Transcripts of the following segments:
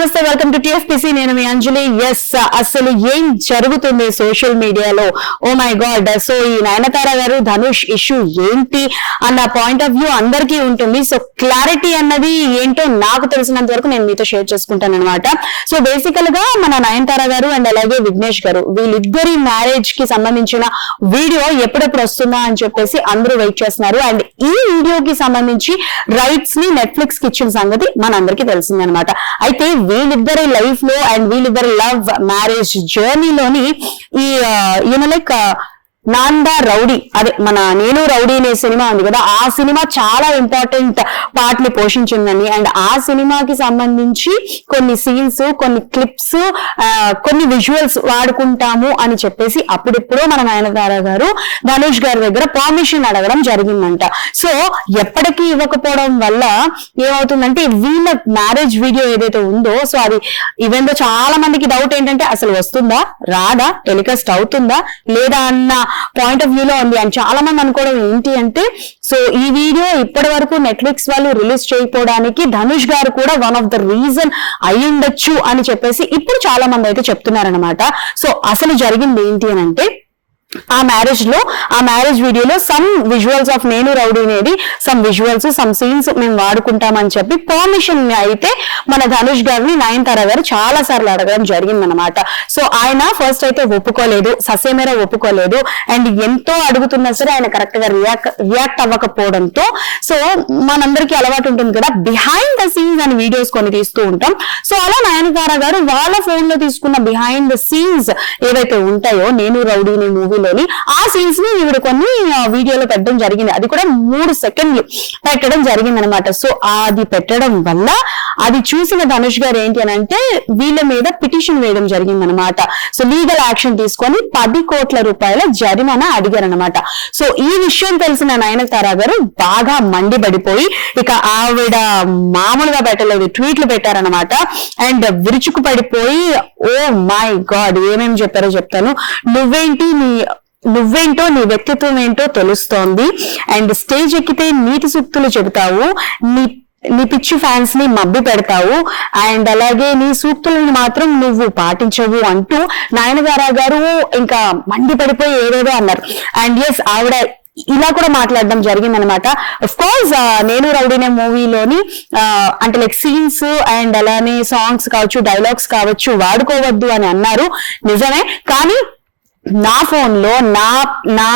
నమస్తే, welcome to TFPC. నేను మీ అంజలి. Yes, అసలు ఏం జరుగుతుంది సోషల్ మీడియాలో? Oh my God. సో ఈ నయనతార గారు ధనుష్ ఇష్యూ ఏంటి అన్న పాయింట్ ఆఫ్ వ్యూ అందరికీ ఉంటుంది. సో క్లారిటీ అన్నది ఏంటో నాకు తెలిసినంత వరకు నేను మీతో షేర్ చేసుకుంటాను అనమాట. సో బేసికల్ గా మన నయనతార గారు అండ్ అలాగే విఘ్నేష్ గారు వీళ్ళిద్దరి మ్యారేజ్ కి సంబంధించిన వీడియో ఎప్పుడెప్పుడు వస్తుందా అని చెప్పేసి అందరూ వెయిట్ చేస్తున్నారు. అండ్ ఈ వీడియోకి సంబంధించి రైట్స్ ని నెట్ఫ్లిక్స్ కి ఇచ్చిన సంగతి మనందరికీ తెలిసిందనమాట. అయితే వీళ్ళిద్దరి లైఫ్ లో అండ్ వీళ్ళిద్దరి లవ్ మ్యారేజ్ జర్నీలోని ఈ లైక్ నాందా రౌడీ, అదే మన నేను రౌడీ అనే సినిమా ఉంది కదా, ఆ సినిమా చాలా ఇంపార్టెంట్ పార్ట్ ని పోషించిందని అండ్ ఆ సినిమాకి సంబంధించి కొన్ని సీన్స్, కొన్ని క్లిప్స్, కొన్ని విజువల్స్ వాడుకుంటాము అని చెప్పేసి అప్పుడెప్పుడో మన నయనతార గారు ధనుష్ గారి దగ్గర పర్మిషన్ అడగడం జరిగిందంట. సో ఎప్పటికీ ఇవ్వకపోవడం వల్ల ఏమవుతుందంటే వీళ్ళ మ్యారేజ్ వీడియో ఏదైతే ఉందో, సో అది ఈవెన్ దో చాలా మందికి డౌట్ ఏంటంటే అసలు వస్తుందా రాదా, టెలికాస్ట్ అవుతుందా లేదా అన్న పాయింట్ ఆఫ్ వ్యూ లో ఉంది. అండ్ చాలా మంది అనుకోవడం ఏంటి అంటే, సో ఈ వీడియో ఇప్పటి వరకు నెట్ఫ్లిక్స్ వాళ్ళు రిలీజ్ చేయకపోవడానికి ధనుష్ గారు కూడా వన్ ఆఫ్ ద రీజన్ అయి ఉండొచ్చు అని చెప్పేసి ఇప్పుడు చాలా మంది అయితే చెప్తున్నారనమాట. సో అసలు జరిగింది ఏంటి అని అంటే, ఆ మ్యారేజ్ వీడియోలో సమ్ విజువల్స్ ఆఫ్ నేను రౌడీ అనేది, సమ్ విజువల్స్, సమ్ సీన్స్ మేము వాడుకుంటామని చెప్పి పర్మిషన్ అయితే మన ధనుష్ గారిని నయనతార గారు చాలా సార్లు అడగడం జరిగిందనమాట. సో ఆయన ఫస్ట్ అయితే ఒప్పుకోలేదు, ససేమేరా ఒప్పుకోలేదు. అండ్ ఎంతో అడుగుతున్నా సరే ఆయన కరెక్ట్ గా రియాక్ట్ అవ్వకపోవడంతో, సో మనందరికీ అలవాటు ఉంటుంది కదా బిహైండ్ ద సీన్స్ అని వీడియోస్ కొన్ని తీస్తూ ఉంటాం. సో అలా నయనతార గారు వాళ్ళ ఫోన్ లో తీసుకున్న బిహైండ్ ద సీన్స్ ఏవైతే ఉంటాయో నేను రౌడీ మూవీ ఆ సీన్స్ ని ఈవిడ కొన్ని వీడియోలో పెట్టడం జరిగింది. అది కూడా 3 సెకండ్లు పెట్టడం జరిగింది అనమాట. సో అది పెట్టడం వల్ల అది చూసిన ధనుష్ గారు ఏంటి అని అంటే వీళ్ళ మీద పిటిషన్ వేయడం జరిగింది అనమాట. సో లీగల్ యాక్షన్ తీసుకొని 10 కోట్ల రూపాయల జరిమానా అడిగారనమాట. సో ఈ విషయం తెలిసిన నయనతార గారు బాగా మండిపడిపోయి ఇక ఆవిడ మామూలుగా పెట్టలేదు, ట్వీట్లు పెట్టారనమాట. అండ్ విరుచుకు పడిపోయి ఓ మై గాడ్ ఏమేమి చెప్పారో చెప్తాను. నువ్వేంటో నీ వ్యక్తిత్వం ఏంటో తెలుస్తోంది. అండ్ స్టేజ్ ఎక్కితే నీతి సూక్తులు చెబుతావు, నీ పిచ్చి ఫ్యాన్స్ ని మబ్బి పెడతావు, అండ్ అలాగే నీ సూక్తులను మాత్రం నువ్వు పాటించవు అంటూ నయనతార గారు ఇంకా మండిపడిపోయి ఏదేదో అన్నారు. అండ్ ఎస్, ఆవిడ ఇలా కూడా మాట్లాడడం జరిగిందనమాట. అఫ్ కోర్స్ నేను రౌడీనే మూవీలోని అంటే లైక్ సీన్స్ అండ్ అలానే సాంగ్స్ కావచ్చు, డైలాగ్స్ కావచ్చు వాడుకోవద్దు అని అన్నారు, నిజమే. కానీ నా ఫోన్ లో నా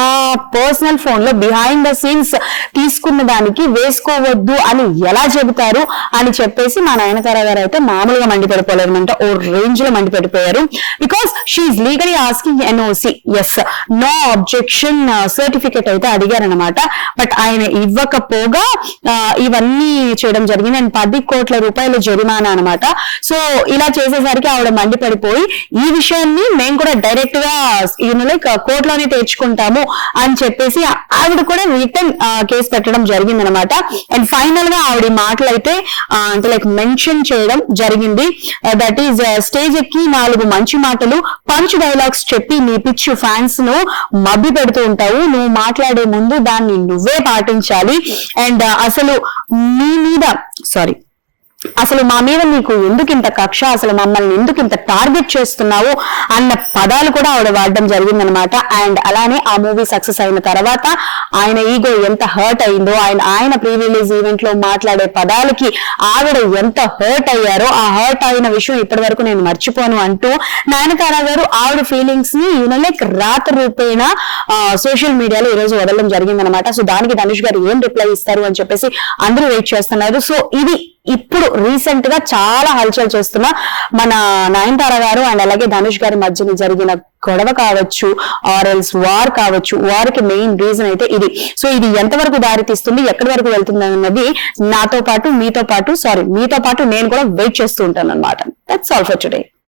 పర్సనల్ ఫోన్ లో బిహైండ్ ద సీన్స్ తీసుకున్న దానికి వేసుకోవద్దు అని ఎలా చెబుతారు అని చెప్పేసి మా నయనతార గారు అయితే మామూలుగా మండిపడిపోలేదన్నమాట. ఓ రేంజ్ లో మండిపడిపోయారు. Because she is legally asking NOC, yes no objection certificate అయితే అడిగారనమాట. బట్ ఆయన ఇవ్వకపోగా ఇవన్నీ చేయడం జరిగింది. అండ్ 10 కోట్ల రూపాయల జరిమానా అనమాట. సో ఇలా చేసేసరికి ఆవిడ మండిపడిపోయి ఈ విషయాన్ని మేము కూడా డైరెక్ట్ గా లైక్ కోర్టులోనే తెచ్చుకుంటాము అని చెప్పేసి ఆవిడ కూడా రిటర్న్ కేసు పెట్టడం జరిగింది అనమాట. అండ్ ఫైనల్ గా ఆవిడ మాటలు అయితే అంటే లైక్ మెన్షన్ చేయడం జరిగింది. దట్ ఈస్ స్టేజ్ ఎక్కి 4 మంచి మాటలు, పంచ్ డైలాగ్స్ చెప్పి నీ పిచ్చి ఫ్యాన్స్ ను మబ్బి పెడుతూ ఉంటావు, నువ్వు మాట్లాడే ముందు దాన్ని నువ్వే పాటించాలి. అండ్ అసలు మా మీద నీకు ఎందుకు ఇంత కక్ష, అసలు మమ్మల్ని ఎందుకు ఇంత టార్గెట్ చేస్తున్నావు అన్న పదాలు కూడా ఆవిడ వాడడం జరిగిందనమాట. అండ్ అలానే ఆ మూవీ సక్సెస్ అయిన తర్వాత ఆయన ఈగో ఎంత హర్ట్ అయిందో, ఆయన ప్రీ రిలీజ్ ఈవెంట్ లో మాట్లాడే పదాలకి ఆవిడ ఎంత హర్ట్ అయ్యారో, ఆ హర్ట్ అయిన విషయం ఇప్పటి వరకు నేను మర్చిపోను అంటూ నయనతార గారు ఆవిడ ఫీలింగ్స్ ని లైక్ రాత రూపేణ సోషల్ మీడియాలో ఈ రోజు వదలడం జరిగిందనమాట. సో దానికి ధనుష్ గారు ఏం రిప్లై ఇస్తారు అని చెప్పేసి అందరూ వెయిట్ చేస్తున్నారు. సో ఇది ఇప్పుడు రీసెంట్ గా చాలా హల్చల్ చేస్తున్న మన నయనతార గారు అండ్ అలాగే ధనుష్ గారి మధ్యన జరిగిన గొడవ కావచ్చు, ఆర్ ఎల్స్ వార్ కావచ్చు. వారికి మెయిన్ రీజన్ అయితే ఇది. సో ఇది ఎంతవరకు దారి తీస్తుంది, ఎక్కడి వరకు వెళ్తుంది అన్నది మీతో పాటు నేను కూడా వెయిట్ చేస్తూ ఉంటాను అనమాట. That's all for today.